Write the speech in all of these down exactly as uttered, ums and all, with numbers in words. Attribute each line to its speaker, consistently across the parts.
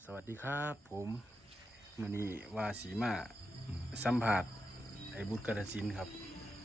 Speaker 1: สวัสดีครับผมมื้อนี้ว่าสีมาสัมผัสไอ้บุตรกระสินครับ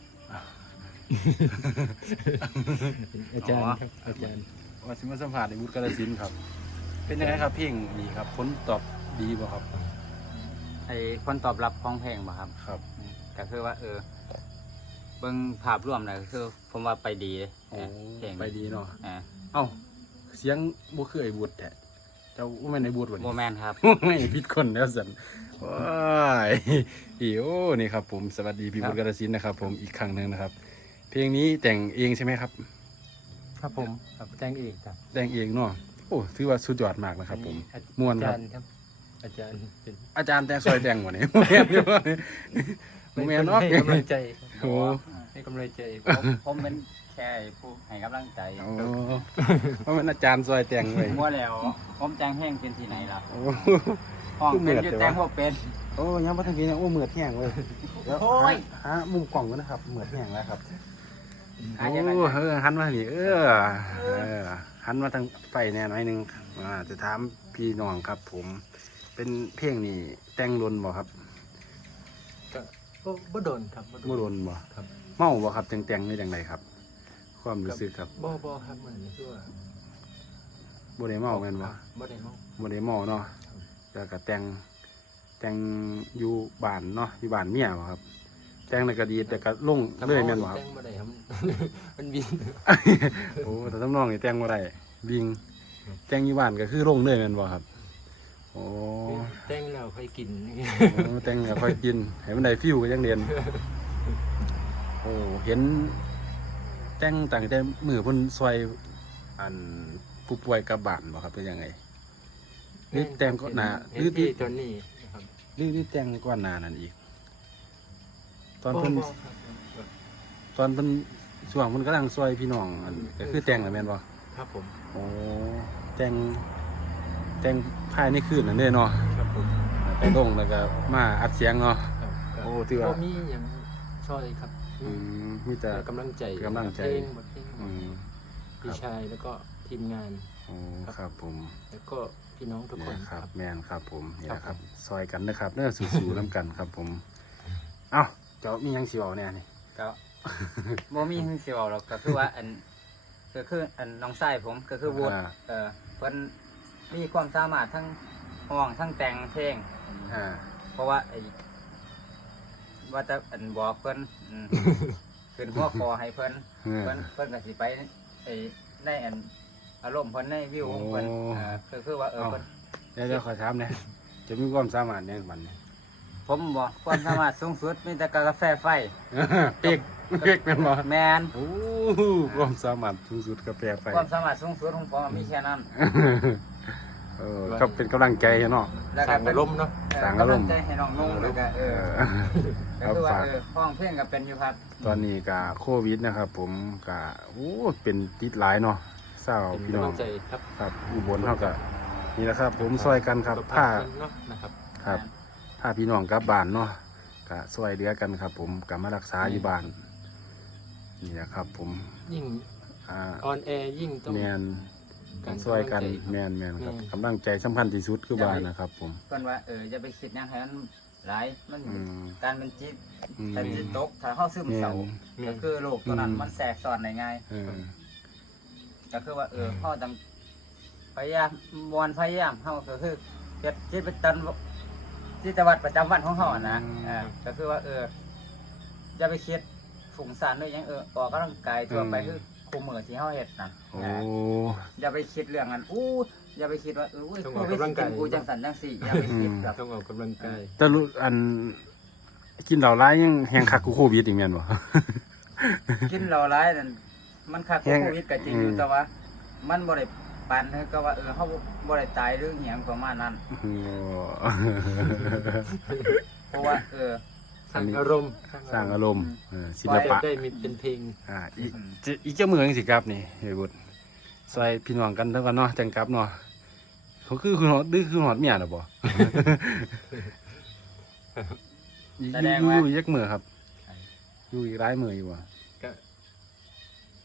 Speaker 2: อาจารย์ครับอาจารย์
Speaker 1: ว่าสีมาสัมผัสไอ้บุตรกระสินครับเป็นยังไงครับเพลงนี้ครับผลตอบดีบ่ครับ
Speaker 3: ไอ้คนตอบรับของเพลงบ่ครับ
Speaker 1: ครับ
Speaker 3: ก็คือว่าเออเบิ่งภาพรวมน่ะก็คือผมว่าไปดีเลย
Speaker 1: โอ้
Speaker 3: เพลง
Speaker 1: ไปดีเนาะ
Speaker 3: อ่า
Speaker 1: เอ้าเสียงบ่คือไอ้บุตรแท้เจ้าบ่แม่นไอ้บุตรบ่
Speaker 3: โม
Speaker 1: นี่
Speaker 3: แมนครับ
Speaker 1: ไม่ผิดคนแล้วสันว้ายอีโอ้นี่ครับผมสวัสดีพี่บุตรกระสินนะครับ ผมอีกครั้งหนึ่งนะครับ เพลงนี้แต่งเองใช่ไหมครับ
Speaker 2: ครับผมครับแจ้งเอกครับ
Speaker 1: แต่งเองเนาะโอ้ถือว่าสุดยอดมากนะครับ ผมม่วน
Speaker 2: อา
Speaker 1: ครั
Speaker 2: จา
Speaker 1: บ
Speaker 2: รย์ครับ อาจารย์เป็น
Speaker 1: อาจารย์แต่งซอยแต่งวันนี้ โมเมนต์อยู่วะนี่โมเมนต์เนาะ
Speaker 2: ให้กำลังใจครับ
Speaker 1: โอ้
Speaker 2: ให้กำลังใจ
Speaker 3: ผมผมเป็นแค่ผู้ให้กำลังใจ
Speaker 1: โอ้เพราะมันอาจารย์ซอยแต่งไว้
Speaker 3: มัวแล้วผมแจ้งเพลงเป็นที่ไหนล่ะ
Speaker 1: โอ้
Speaker 3: ห้องเป็นอยู่
Speaker 1: เหมือนแต่ว่า
Speaker 3: แจ้งพวกเป็น
Speaker 1: โอ้ยังมาทางนี้ยังโอ้เหมือดแห้งเลยเดี๋ยว
Speaker 3: โอ้ย
Speaker 1: หามุมกล่องกันนะครับเหมือดแห้งแล้วครับ
Speaker 3: หา
Speaker 1: โอ้
Speaker 3: จากไหน
Speaker 1: เออหันมาทางนี้เออเออหันมาทางไฟแน่หน่อยหนึงอ่าจะถามพี่น้องครับ ผม เป็นเพลงนี่แต่งรนบ่ครับ
Speaker 2: ก็บ่บ่โดนครับ
Speaker 1: บ่รนบ่
Speaker 2: ครับ
Speaker 1: เมาบ่ครับแต่งแต่งนี่จังไดครับ ความรู้สึกครับ
Speaker 2: บ่บ่ครับมันคือว่า
Speaker 1: บ่ได้เมาแม่นบ่
Speaker 2: บ่ได้เมา
Speaker 1: บ่ได้เมาเนาะแล้วก็แต่งแต่งอยู่บ้านเนาะอยู่บ้านเมียบ่ครับ แต่งแล้วก็ดีแต่ก็ลงเลยแม่นบ่ครับ
Speaker 2: แจ้งบ่ได้ครับ มันบิน
Speaker 1: โอ้แต่ทำนองนี่แต่งบ่ได้วิ่งแต่งอยู่บ้านก็คือลงเลยแม่นบ่ครับโอ้
Speaker 2: แจ้งแล้วค่อยกิน
Speaker 1: โอ้แต่งแล้วค่อยกินให้มันได้ฟิวก็ยังเรียนโอ้เห็นแต่งตั้งแต่มือเพิ่นซอยอันผู้ป่วยกลับบ้านบ่ครับเป็นยังไงหรือแต่งก่อนหน้าห
Speaker 2: เห็
Speaker 1: รื
Speaker 2: น
Speaker 1: อ
Speaker 2: ที่ตัวนี้นะครับ
Speaker 1: หรือหรือแต่งก่อนหน้านั้นอีก ตอนเพิ่น
Speaker 2: บ่บ่ครับ
Speaker 1: ตอนเพิ่นช่วงเพิ่นกำลังซอยพี่น้องอันก็คือแต่งแล้วแม่นบ่
Speaker 2: ครับผม
Speaker 1: โอ้แต่งแต่งภายในคืนนั่นเด้เนาะ
Speaker 2: ครับผม
Speaker 1: ไปลงแล้วก็มาอัดเสียงเนาะ
Speaker 2: ครับ
Speaker 1: โอ้ถือว่า
Speaker 2: บ่มีหยังช่วยครับ
Speaker 1: อืมมีแต่
Speaker 2: แต่กำลังใจ
Speaker 1: กำลังใจ
Speaker 2: เพลงบทเพลง
Speaker 1: อืม
Speaker 2: พี่ชายแล้วก็ทีมงาน
Speaker 1: โอ้ครับผม
Speaker 2: แล้วก็พี่น้องทุกค
Speaker 1: เนี่ย
Speaker 2: น
Speaker 1: ครับ แม่นครับผมเนี่ย
Speaker 2: ครับ
Speaker 1: ครับ ซอยกันนะครับเด้อสู้ๆ น้ำกันครับผม เอ้าเจ้ามีหยังสิเว้าแน่นี่
Speaker 3: ก็บ่มีหึงสิเว้าหรอกก็คือว่าอันก็คืออันน้องชายผมก็คือวุฒิ
Speaker 1: อ่า
Speaker 3: เออเพิ่นมีความสามารถทั้งห้องทั้งแต่งเพลง
Speaker 1: อ่า
Speaker 3: เพราะว่าไอ้ว่าจะอันบอกเพิ่นอืม ขึ้นหัวคอให้เพิ่น
Speaker 1: เออ
Speaker 3: เพิ่นเพิ่นก็สิไปไอ้ในอันอารมณ์เพิ่นในวิวของเพิ่น
Speaker 1: โอ้
Speaker 3: เออคือคือว่าเออ
Speaker 1: เอ้า
Speaker 3: เพิ่น
Speaker 1: เดี๋ยวเดี๋ยวขอถามหนะจะมีความสามารถในบัดนี้
Speaker 3: ผมบอกความสามารถสูงสุดมีแต่กาแฟไฟ
Speaker 1: เป๊กเป๊กเป็นบ่
Speaker 3: แมน
Speaker 1: โอ้ความสามารถสูงสุดกาแฟไฟ
Speaker 3: ความสามารถสูงสุดของผมมีแค่นั้น
Speaker 1: เออก็เป็นกำลังใจเนาะ
Speaker 3: แล้ว
Speaker 2: ส
Speaker 3: ก็
Speaker 2: ร้าง
Speaker 3: เป็
Speaker 2: อาน รมณ์เนาะ
Speaker 3: เอ่อ
Speaker 1: สร้างอารมณ์
Speaker 3: กำลังใจให้น้องนุ่งแล้วก็เอ
Speaker 1: เอ
Speaker 3: อ
Speaker 1: อ
Speaker 3: ก็คือว่า
Speaker 1: ฝาก
Speaker 3: เออห้องเพลงก็เป็นอยู่ครับ
Speaker 1: ตอนนี้ก็โควิดนะครับ ผมก็โอ้เป็นติดหลายเนาะเศร้า
Speaker 2: เป็น
Speaker 1: พี่น้
Speaker 2: กำ
Speaker 1: อ
Speaker 2: ลั
Speaker 1: ง
Speaker 2: งใจครับ
Speaker 1: ครับอุบลเท่ากับนี่แหละครับ ผมซอยกันครับ
Speaker 2: สุขภ
Speaker 1: ผ้า
Speaker 2: พเนาะนะครับ
Speaker 1: ครับผ้าพี่น้องกลับบ้านเนาะก็ซอยเหลือกันครับ ผมกลับมารักษาอยู่บ้านนี่แหละครับ ผม
Speaker 2: ยิ่ง
Speaker 1: อ่า
Speaker 2: ออนแอร์ยิ่งต้อง
Speaker 1: แมน
Speaker 2: การ
Speaker 1: ซอยกัน
Speaker 2: กำลังใจ
Speaker 1: แมนแมนครับ
Speaker 2: แม่น
Speaker 1: กำลังใจสำคัญที่สุดคือบ้านนะครับ ผม
Speaker 3: เพิ่นว่าเอออย่าไปคิดหยังให้มันหลายมัน
Speaker 1: อืม
Speaker 3: การเป็นจิต
Speaker 1: อืม
Speaker 3: ถ้าจิตตกถ้าเฮาซึม
Speaker 1: แม
Speaker 3: เศร้า
Speaker 1: น
Speaker 3: ก็คือโรคตัวนั้น
Speaker 1: อืม
Speaker 3: มันแทรกซ้อนได้ง่าย
Speaker 1: เออ
Speaker 3: ก็คือว่าเออเฮาต้องพยายามมวนพยายามเฮาก็คือเฮ็ดจิตประจำจิตวัตรประจำวันของเฮาอะนะอ่าก็คือว่าเอออย่าไปคิดฝุ่งซ่านด้วยหยังเออออกกำลังกายทั่วไปคือคู่มือที่เฮาเฮ็ดน่ะ
Speaker 1: โอ้
Speaker 3: อ่าอย่าไปคิดเรื่องนั้นอู้อย่าไปคิดว่าเอออุ้ย
Speaker 2: ต้อง
Speaker 3: โค
Speaker 2: ออก
Speaker 3: วิด
Speaker 2: กำลัง
Speaker 3: สิ
Speaker 2: กาย
Speaker 3: กินกูจังสันจังสี่อย่าไปคิดครับ
Speaker 2: ต้องออกกำลังกาย
Speaker 1: แต่รู้อันกินเหล่าร้ายยังแหงคักกูโควิดอีกแม่นบ่
Speaker 3: กินเหล้าร้ายนั่นมันคักกว่าโควิดก็จริงอยู่
Speaker 1: อืม
Speaker 3: แต่ว่า มันบ่ได้ปานให้ก็ว่าเออเฮาบ่ได้ตายหรือหยังประมาณนั้น
Speaker 1: โอ้
Speaker 3: เพราะว่าเออ
Speaker 2: สร้างอารมณ์
Speaker 1: สร้างอารมณ์เออศิล
Speaker 2: จะ
Speaker 1: ปะ
Speaker 2: ได้มีเป็นเพลง
Speaker 1: อ่าอีกจะอีกเจ้ามือจังสิครับนี่เฮ้ยบุตรซอยพี่น้องกันทั้งกันเนาะจังกลับเนาะเขาคือคือหอดดื้อคือหอดเมียน่ะบ่ อยู่อยู่อีกจักมือครับอยู่อีกหลายมืออยู่บ่
Speaker 2: ก็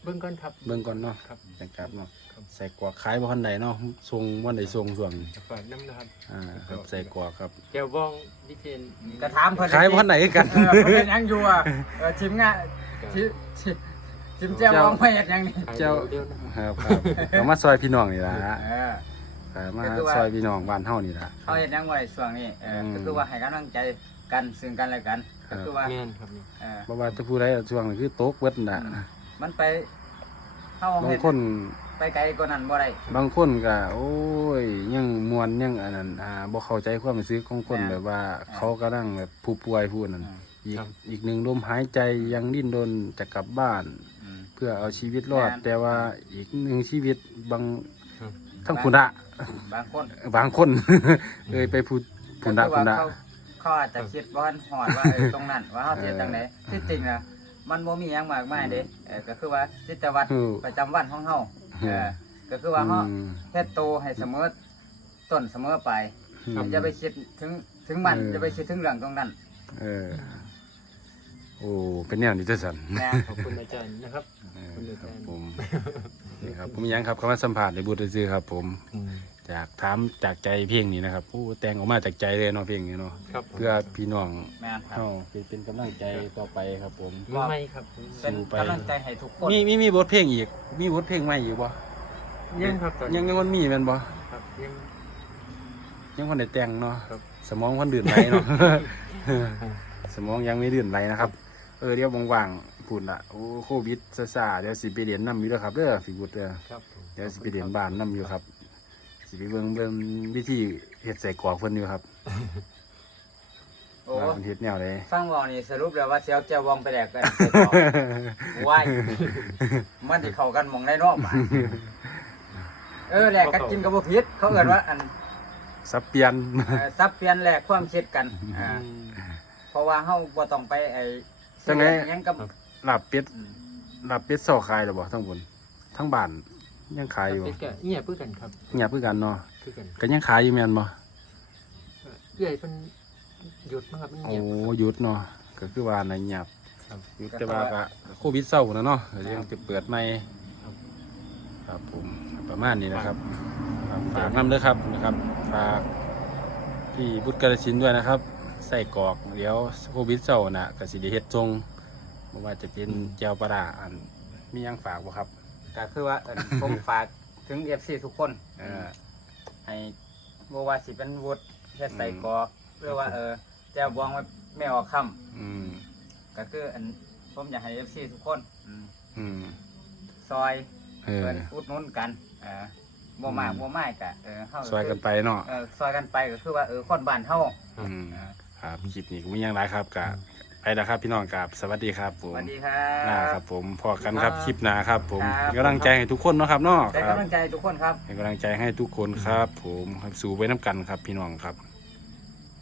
Speaker 2: เบื้องก่อนครับ
Speaker 1: เบิ่งก่อนเนาะ
Speaker 2: ครับ
Speaker 1: จังกลับเนาะ
Speaker 2: ครับ
Speaker 1: ใส่กวากขายบ่ทันใดเนาะส่งบ่ได้ส่งช่วงนี้
Speaker 2: ฝากน้ำนะครับ
Speaker 1: อ่าครับใส่กวากครับ
Speaker 2: แก้วบ้องวิเทียน
Speaker 3: ก็ถามเพิ่น
Speaker 1: ขายบ่ทันใดกัน
Speaker 3: เออเพิ่นยังอยู่อ่ะเออชิมงะชิมชิมชิมแจ่วบองไม่เฮ็ดหยังนี่
Speaker 1: เจ้า
Speaker 2: เดียวนะครับ
Speaker 1: ครับครับเอามาซอยพี่น้องนี่ล่ะ
Speaker 3: เออ
Speaker 1: ครับมา
Speaker 3: ก็คือว่า
Speaker 1: ซอยพี่น้องบ้านเฮานี่ล่ะ
Speaker 3: เขาเฮ็ดหยังไว้ช่วงนี้เออ
Speaker 1: อืม
Speaker 3: ก็คือว่าให้กำลังใจกันซึ่งกันและกัน
Speaker 1: ครั
Speaker 3: ก็
Speaker 1: บ
Speaker 3: คือว่า
Speaker 2: แม่นครับนี่
Speaker 3: เออ
Speaker 1: บ่ว่าจะผู้ใดช่วงนี้คือตกเบิดน่ะ
Speaker 3: มันไปเฮา
Speaker 1: บาง
Speaker 3: เฮ็ด
Speaker 1: คน
Speaker 3: ไปไกลกว่านั้นบ่ได้
Speaker 1: บางคนก็โอ้ยยังมวนยังอันนั้นอ่าบ่เข้าใจความรู้สึกของคน
Speaker 3: แม่น
Speaker 1: แบบว่าเขากำลังแบบผู้ป่วยผู้นั้น
Speaker 3: อืม
Speaker 1: อีกอีกหนึ่งลมหายใจยังดิ้นรนจะกลับบ้าน
Speaker 3: อืม
Speaker 1: เพื่อเอาชีวิตรอด
Speaker 3: แม่น
Speaker 1: แต่ว่าอีกหนึ่งชีวิตบาง
Speaker 2: ครับ
Speaker 1: ทั้งพุนะ
Speaker 3: บางคน
Speaker 1: บางคน เลยไปพูดพุนะ
Speaker 3: ก็
Speaker 1: พุ
Speaker 3: คือว่า
Speaker 1: นะ
Speaker 3: เขาเขาอาจจะคิดว่ามันฮอดว่าเออตรงนั้นว่าเฮาสิเฮ็ดจังไดที่จริงน่ะมันบ่มีหยังมากมายเด้เออก็คือว่ากิจวัตร
Speaker 1: อือ
Speaker 3: ประจำวันของเฮาเออก็คือว่าเฮา
Speaker 1: อืม
Speaker 3: เฮ็ดโตให้เสมอต้นเสมอไป
Speaker 1: อืม
Speaker 3: จะไปคิดถึงถึงมัน
Speaker 1: เออ
Speaker 3: จะไปคิดถึงเรื่องตรงนั้น
Speaker 1: เออโอ้เป็นแนวนี้จังซั่น
Speaker 3: แม่
Speaker 2: ขอบคุณอาจารย์นะครับ
Speaker 1: เออ
Speaker 2: คุณอา
Speaker 1: ครั
Speaker 2: จาร
Speaker 1: บ
Speaker 2: ย์
Speaker 1: ผมนี่ครับผมยังครับคำว่าสัมผัสในบุตรซื้อครับ ผม
Speaker 2: อืม
Speaker 1: จากถามจากใจเพลงนี้นะครับผู้แต่งออกมาจากใจเลยเนาะเพลงนี้เนาะ
Speaker 2: ครับผม
Speaker 1: เพื่อพี่น้อง
Speaker 3: แม่นครับ
Speaker 1: เฮาเป็นกำลังใจต่อไปครับ ผม
Speaker 2: มือไม่ครับ
Speaker 3: เป็น
Speaker 1: สู้ไป
Speaker 3: กำลังใจให้ทุกคน
Speaker 1: มีมีมีบทเพลงอีก มีบทเพลงใหม่อยู่บ่
Speaker 2: ยังครับตอน
Speaker 1: ยังยังมันมีแม่นบ่
Speaker 2: ครับยัง
Speaker 1: ยังคนได้แต่งเนาะ
Speaker 2: ครับ
Speaker 1: สมองคนดื่นไหลเนาะ สมองยังไม่ดื่นไหลนะครับ เออเดี๋ยวว่างๆพูดละโอ้โควิดซาๆเดี๋ยวสิไปเรียนนำอยู่เด้อครับเด้อสิบุตรเด้อ
Speaker 2: ครับผม
Speaker 1: เดี๋ยวสิไปเรียนบ้านนำอยู่ครับ สิไปเบิ่งเบิ่งวิธีเฮ็ดใส่กรอกเพิ่นอยู่ครับ
Speaker 3: โอ้
Speaker 1: ว่าเพิ่นเฮ็ดแนวใด
Speaker 3: ฟังเว่านี่สรุปแล้วว่าเสียวเจ้าวองไปแดกกันไปต่อว้ายมันสิเข้ากันหมองได้เนอกบ้านเออแลกกันกินกับบ่ผิดเขาเอิ้นว่าอัน
Speaker 1: สับเปลี่ยน
Speaker 3: เอ่อซับเปลี่ยนแลกความคิดกันอ่า
Speaker 2: อืม
Speaker 3: เพราะว่าเฮาบ่ต้องไปไอ้
Speaker 1: จังไง
Speaker 3: หยังกับ
Speaker 1: ลาบเป็ด
Speaker 3: อืม
Speaker 1: ลาบเป็ดเซาขายแล้วบ่ทั้งบนทั้งบ้านยังขายอยู่
Speaker 2: เป็นแกเงียบเพื่อกันครับ
Speaker 1: เงียบคือกันเนาะ
Speaker 2: คือกัน
Speaker 1: ก็ยังขายอยู่แม่นบ่
Speaker 2: เอื่อยเป็นหยุดมั้งครับมัน
Speaker 1: โอ้
Speaker 2: เงียบครับ
Speaker 1: หยุดเนาะก็คือว่าในเงียบ
Speaker 2: ครับ
Speaker 1: หยุดแต่ว่าก็โควิดเศร้านะเนาะเดี๋ยวยังจะเปิดใหม่
Speaker 2: ครับ
Speaker 1: ครับผมประมาณนี้นะครับครับฝากน้ำเด้อครับนะครับฝากพี่บุตรกระชินธุ์ด้วยนะครับ ใส่กรอกเดี๋ยวโควิดเศร้าน่ะก็สิได้เฮ็ดทรงบ่ว่าจะเป็นแจวปลาร้าอันมีหยังฝากบ่ครับ
Speaker 3: ก็คือว่าเอิ่น ผมฝากถึง เอฟ ซี ทุกคน
Speaker 1: เออ
Speaker 3: ให้บ่ว่าสิเป็นวุฒิเฮ็ดใส่กรอกหรือว่าเออแจ้วบองไว้ไม่ออกค่ำ
Speaker 1: อืม
Speaker 3: ก็คืออันผมอยากให้ เอฟ ซี ทุกคนอืม
Speaker 1: อืม
Speaker 3: ซอย
Speaker 1: เออ
Speaker 3: เพิ่นอุดหนุนกันเออบ่มาก
Speaker 1: อืม
Speaker 3: บ่มากก็เออเฮา
Speaker 1: ซอยกันไปเนาะ
Speaker 3: เออซอยกันไปก็คือว่าเออคนบ้านเฮา
Speaker 1: อืม
Speaker 3: เออ
Speaker 1: ครับคลิปนี้ก็มีหยังหลายครับกับไปแล้วครับพี่น้องกับสวัสดีครับผ
Speaker 3: ส
Speaker 1: ม
Speaker 3: วัสดีครั
Speaker 1: หน้า
Speaker 3: บ
Speaker 1: ครับผมพอกันครับคลิปหน้าครับ ผม
Speaker 3: ครับ
Speaker 1: เป็นกำลังใจให้ทุกคนเนาะครับเนาะ
Speaker 3: เป็น
Speaker 1: ครับ
Speaker 3: กำลังใจให้ทุกคนครับ
Speaker 1: เป็นกำลังใจให้ทุกคนครับ ผมครับสู้ไปน้ำกันครับพี่น้องครับ